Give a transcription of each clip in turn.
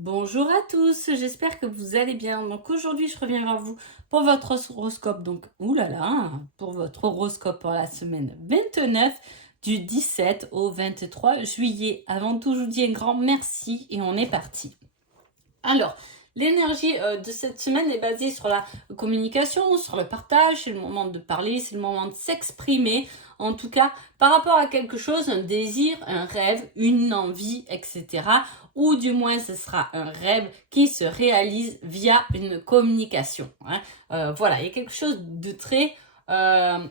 Bonjour à tous, j'espère que vous allez bien. Donc aujourd'hui, je reviens vers vous pour votre horoscope. Donc, oulala, pour votre horoscope pour la semaine 29 du 17 au 23 juillet. Avant tout, je vous dis un grand merci et on est parti. Alors, l'énergie de cette semaine est basée sur la communication, sur le partage. C'est le moment de parler, c'est le moment de s'exprimer. En tout cas, par rapport à quelque chose, un désir, un rêve, une envie, etc. Ou du moins, ce sera un rêve qui se réalise via une communication. Voilà, il y a quelque chose de très... En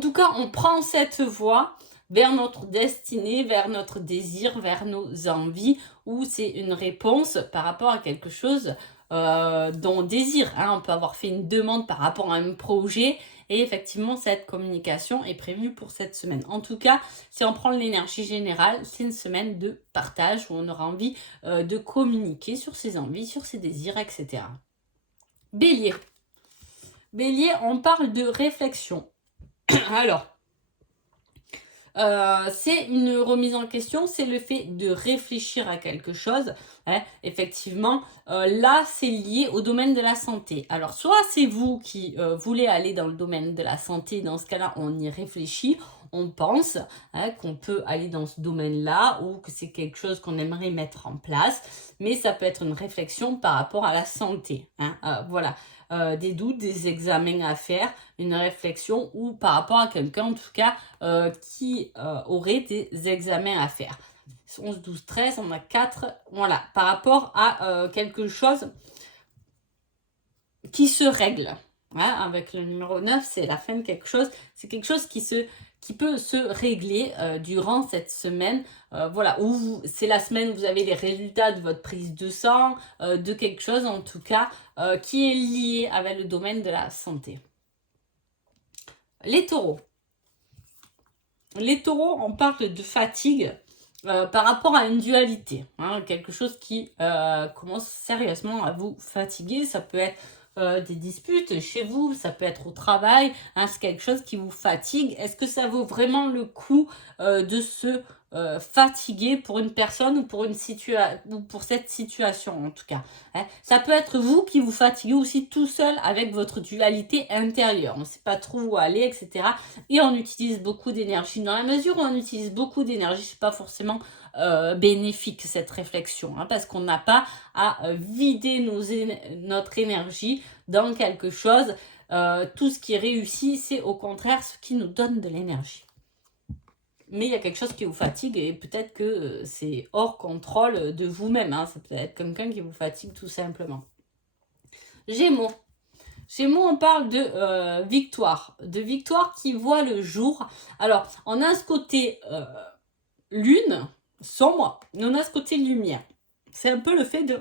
tout cas, on prend cette voie vers notre destinée, vers notre désir, vers nos envies, ou c'est une réponse par rapport à quelque chose dont on désire. On peut avoir fait une demande par rapport à un projet, et effectivement, cette communication est prévue pour cette semaine. En tout cas, si on prend l'énergie générale, c'est une semaine de partage où on aura envie de communiquer sur ses envies, sur ses désirs, etc. Bélier. Bélier, on parle de réflexion. Alors, c'est une remise en question, c'est le fait de réfléchir à quelque chose. Effectivement, là, c'est lié au domaine de la santé. Alors, soit c'est vous qui voulez aller dans le domaine de la santé, dans ce cas-là, on y réfléchit, on pense qu'on peut aller dans ce domaine-là ou que c'est quelque chose qu'on aimerait mettre en place, mais ça peut être une réflexion par rapport à la santé. Voilà. Des doutes, des examens à faire, une réflexion ou par rapport à quelqu'un en tout cas qui aurait des examens à faire. 11, 12, 13, on a 4, voilà, par rapport à quelque chose qui se règle. Avec le numéro 9, c'est la fin de quelque chose, c'est quelque chose qui peut se régler durant cette semaine. Voilà, où c'est la semaine où vous avez les résultats de votre prise de sang, de quelque chose en tout cas, qui est lié avec le domaine de la santé. Les taureaux. Les taureaux, on parle de fatigue par rapport à une dualité. Quelque chose qui commence sérieusement à vous fatiguer. Ça peut être des disputes chez vous, ça peut être au travail. C'est quelque chose qui vous fatigue. Est-ce que ça vaut vraiment le coup de se fatiguer pour une personne ou pour cette situation en tout cas. Ça peut être vous qui vous fatiguez aussi tout seul avec votre dualité intérieure. On ne sait pas trop où aller, etc. Et on utilise beaucoup d'énergie. Dans la mesure où on utilise beaucoup d'énergie, c'est pas forcément bénéfique cette réflexion, parce qu'on n'a pas à vider notre énergie dans quelque chose. Tout ce qui réussit, c'est au contraire ce qui nous donne de l'énergie. Mais il y a quelque chose qui vous fatigue et peut-être que c'est hors contrôle de vous-même. Ça peut être quelqu'un qui vous fatigue tout simplement. Gémeaux. Gémeaux, on parle de victoire qui voit le jour. Alors, on a ce côté lune, sombre, et on a ce côté lumière. C'est un peu le fait de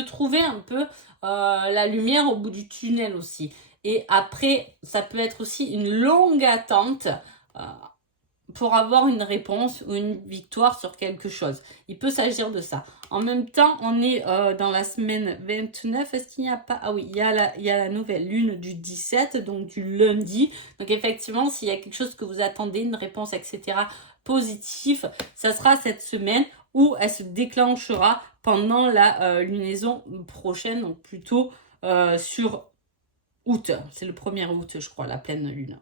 trouver un peu la lumière au bout du tunnel aussi. Et après, ça peut être aussi une longue attente pour avoir une réponse ou une victoire sur quelque chose. Il peut s'agir de ça. En même temps, on est dans la semaine 29. Est-ce qu'il n'y a pas... Ah oui, il y a la nouvelle lune du 17, donc du lundi. Donc effectivement, s'il y a quelque chose que vous attendez, une réponse, etc., positive, ça sera cette semaine où elle se déclenchera pendant la lunaison prochaine, donc plutôt sur août. C'est le 1er août, je crois, la pleine lune.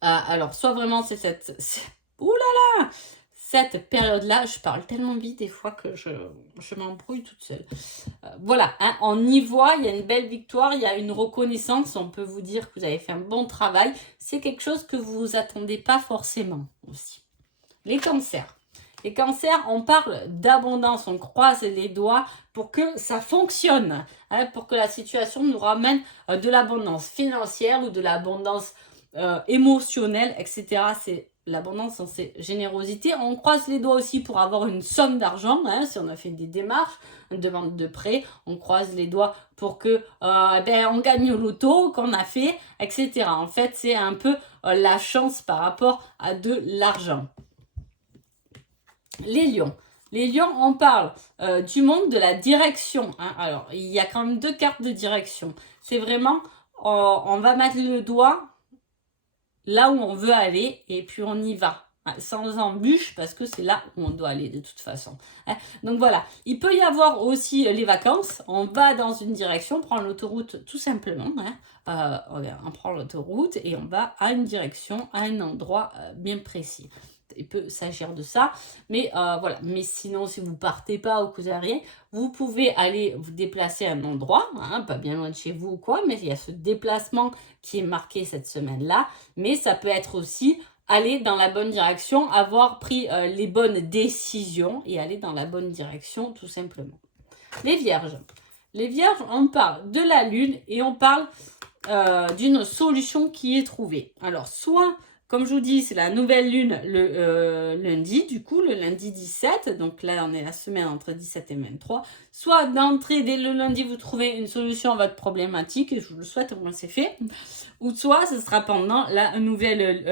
Alors, soit vraiment c'est cette période-là, je parle tellement vite des fois que je m'embrouille toute seule. Voilà, on y voit, il y a une belle victoire, il y a une reconnaissance, on peut vous dire que vous avez fait un bon travail. C'est quelque chose que vous vous attendez pas forcément aussi. Les cancers. Les cancers, on parle d'abondance, on croise les doigts pour que ça fonctionne, pour que la situation nous ramène de l'abondance financière ou de l'abondance émotionnelle, etc. C'est l'abondance, c'est générosité. On croise les doigts aussi pour avoir une somme d'argent, si on a fait des démarches, une demande de prêt, on croise les doigts pour que on gagne au loto qu'on a fait, etc. En fait, c'est un peu la chance par rapport à de l'argent. Les lions. Les lions, on parle du monde de la direction. Alors, il y a quand même 2 cartes de direction. C'est vraiment, on va mettre le doigt là où on veut aller et puis on y va. sans embûche, parce que c'est là où on doit aller de toute façon. Donc voilà, il peut y avoir aussi les vacances. On va dans une direction, on prend l'autoroute tout simplement. On prend l'autoroute et on va à une direction, à un endroit bien précis. Il peut s'agir de ça, mais voilà. Mais sinon, si vous partez pas ou que vous n'avez rien, vous pouvez aller vous déplacer à un endroit, pas bien loin de chez vous ou quoi, mais il y a ce déplacement qui est marqué cette semaine-là. Mais ça peut être aussi aller dans la bonne direction, avoir pris les bonnes décisions et aller dans la bonne direction tout simplement. Les vierges. Les vierges, on parle de la lune et on parle d'une solution qui est trouvée. Alors, soit, comme je vous dis, c'est la nouvelle lune le lundi, du coup, le lundi 17. Donc là, on est la semaine entre 17 et 23. Soit d'entrée, dès le lundi, vous trouvez une solution à votre problématique, et je vous le souhaite, au moins c'est fait. Ou soit, ce sera pendant la nouvelle,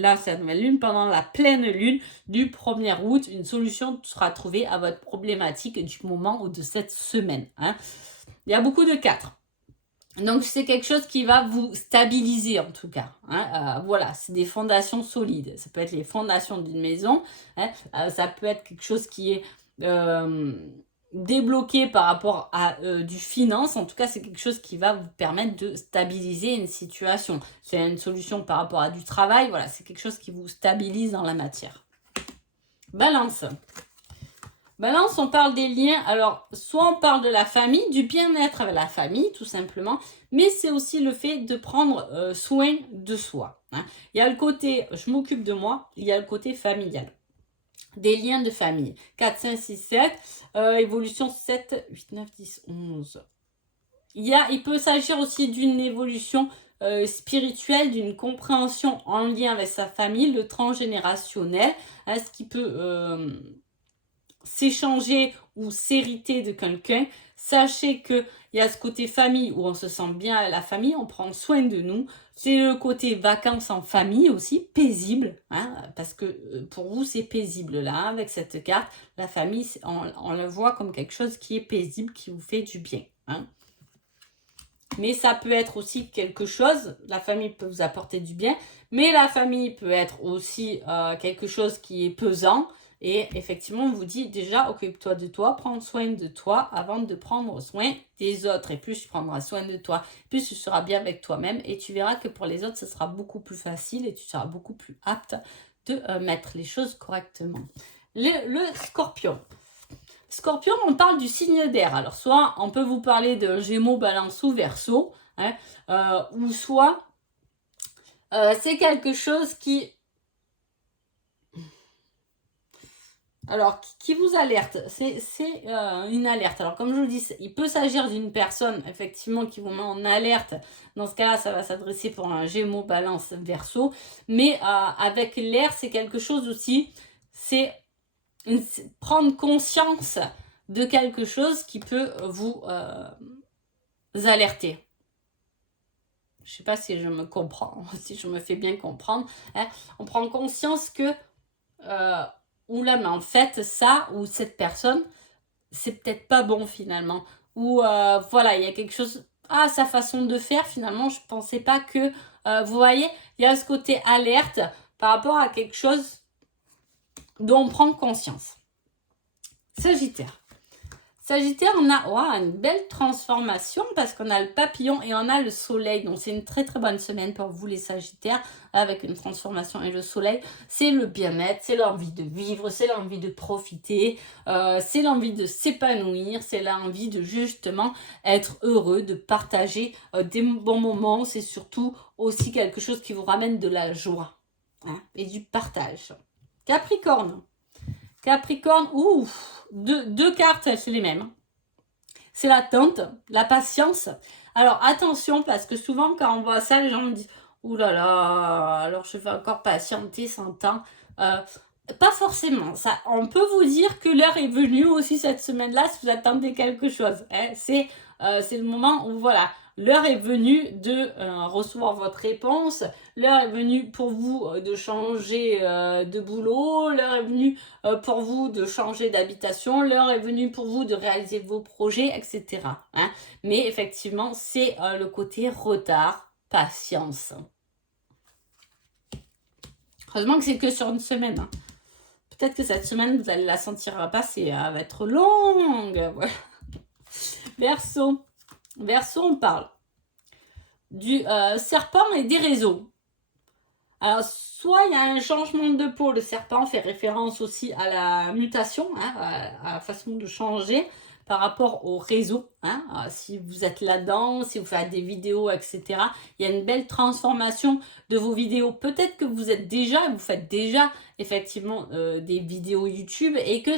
là, c'est la nouvelle lune, pendant la pleine lune du 1er août, une solution sera trouvée à votre problématique du moment ou de cette semaine. Il y a beaucoup de 4. Donc, c'est quelque chose qui va vous stabiliser en tout cas. Voilà, c'est des fondations solides. Ça peut être les fondations d'une maison. Ça peut être quelque chose qui est débloqué par rapport à du finance. En tout cas, c'est quelque chose qui va vous permettre de stabiliser une situation. C'est une solution par rapport à du travail. Voilà, c'est quelque chose qui vous stabilise dans la matière. Balance. Balance, on parle des liens. Alors, soit on parle de la famille, du bien-être avec la famille, tout simplement. Mais c'est aussi le fait de prendre soin de soi. Il y a le côté, je m'occupe de moi, il y a le côté familial. Des liens de famille. 4, 5, 6, 7. Évolution 7, 8, 9, 10, 11. Il peut s'agir aussi d'une évolution spirituelle, d'une compréhension en lien avec sa famille, le transgénérationnel, ce qui peut s'échanger ou s'hériter de quelqu'un. Sachez qu'il y a ce côté famille où on se sent bien à la famille, on prend soin de nous. C'est le côté vacances en famille aussi, paisible, parce que pour vous c'est paisible là, avec cette carte. La famille, on le voit comme quelque chose qui est paisible, qui vous fait du bien. Mais ça peut être aussi quelque chose, la famille peut vous apporter du bien, mais la famille peut être aussi quelque chose qui est pesant. Et effectivement, on vous dit déjà, occupe-toi de toi, prends soin de toi avant de prendre soin des autres. Et plus tu prendras soin de toi, plus tu seras bien avec toi-même. Et tu verras que pour les autres, ce sera beaucoup plus facile et tu seras beaucoup plus apte de mettre les choses correctement. Le scorpion. Scorpion, on parle du signe d'air. Alors, soit on peut vous parler de Gémeaux, Balance ou Verseau, ou soit c'est quelque chose qui... Alors, qui vous alerte, c'est une alerte. Alors, comme je vous dis, il peut s'agir d'une personne, effectivement, qui vous met en alerte. Dans ce cas-là, ça va s'adresser pour un Gémeaux, Balance, Verseau. Mais avec l'air, c'est quelque chose aussi, c'est prendre conscience de quelque chose qui peut vous alerter. Je ne sais pas si je me comprends, si je me fais bien comprendre. On prend conscience que... oula, mais en fait, ça ou cette personne, c'est peut-être pas bon finalement. Ou voilà, il y a quelque chose, sa façon de faire, finalement, je pensais pas que, vous voyez, il y a ce côté alerte par rapport à quelque chose dont on prend conscience. Sagittaire. Sagittaire, on a une belle transformation parce qu'on a le papillon et on a le soleil. Donc, c'est une très très bonne semaine pour vous les Sagittaires avec une transformation et le soleil. C'est le bien-être, c'est l'envie de vivre, c'est l'envie de profiter, c'est l'envie de s'épanouir, c'est l'envie de justement être heureux, de partager des bons moments. C'est surtout aussi quelque chose qui vous ramène de la joie et du partage. Capricorne. Capricorne, deux cartes, c'est les mêmes. C'est l'attente, la patience. Alors attention, parce que souvent quand on voit ça, les gens me disent « Ouh là là, alors je vais encore patienter 100 ans. » Pas forcément. Ça, on peut vous dire que l'heure est venue aussi cette semaine-là si vous attendez quelque chose. C'est le moment où voilà, l'heure est venue de recevoir votre réponse. L'heure est venue pour vous de changer de boulot. L'heure est venue pour vous de changer d'habitation. L'heure est venue pour vous de réaliser vos projets, etc. Mais effectivement, c'est le côté retard, patience. Heureusement que c'est que sur une semaine. Hein. Peut-être que cette semaine, vous allez la sentir passer. Elle va être longue. Voilà. Verseau. Verseau, on parle du serpent et des réseaux. Alors, soit il y a un changement de peau. Le serpent fait référence aussi à la mutation, hein, à la façon de changer par rapport au réseau. Hein. Si vous êtes là-dedans, si vous faites des vidéos, etc. Il y a une belle transformation de vos vidéos. Peut-être que vous faites déjà effectivement des vidéos YouTube et que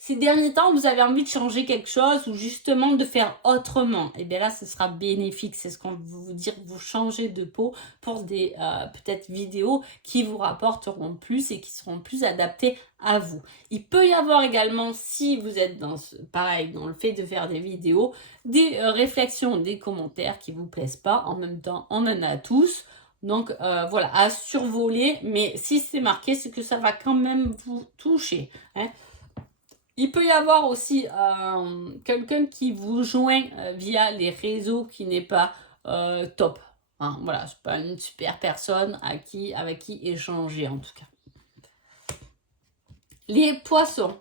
ces derniers temps, vous avez envie de changer quelque chose ou justement de faire autrement. Et bien là, ce sera bénéfique. C'est ce qu'on veut vous dire. Vous changez de peau pour des peut-être vidéos qui vous rapporteront plus et qui seront plus adaptées à vous. Il peut y avoir également, si vous êtes dans le fait de faire des vidéos, des réflexions, des commentaires qui vous plaisent pas. En même temps, on en a tous. Donc voilà, à survoler. Mais si c'est marqué, c'est que ça va quand même vous toucher. Hein. Il peut y avoir aussi quelqu'un qui vous joint via les réseaux qui n'est pas top. Hein, voilà, c'est pas une super personne avec qui échanger en tout cas. Les poissons.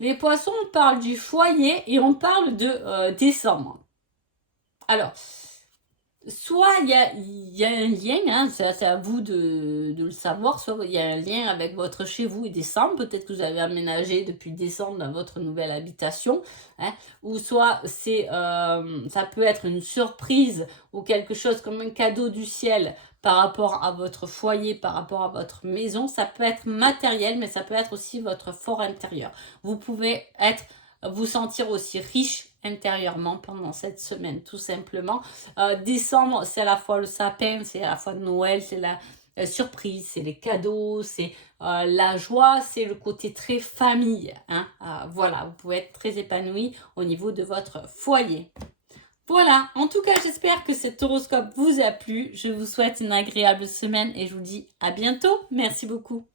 Les poissons, on parle du foyer et on parle de décembre. Alors, soit il y a un lien, hein, c'est à vous de le savoir, soit il y a un lien avec votre chez vous et décembre, peut-être que vous avez aménagé depuis décembre dans votre nouvelle habitation, hein, ou soit ça peut être une surprise ou quelque chose comme un cadeau du ciel par rapport à votre foyer, par rapport à votre maison. Ça peut être matériel, mais ça peut être aussi votre fort intérieur. Vous pouvez vous sentir aussi riche intérieurement pendant cette semaine, tout simplement. Décembre, c'est à la fois le sapin, c'est à la fois Noël, c'est la surprise, c'est les cadeaux, c'est la joie, c'est le côté très famille. Hein. Voilà, vous pouvez être très épanoui au niveau de votre foyer. Voilà, en tout cas, j'espère que cet horoscope vous a plu. Je vous souhaite une agréable semaine et je vous dis à bientôt. Merci beaucoup.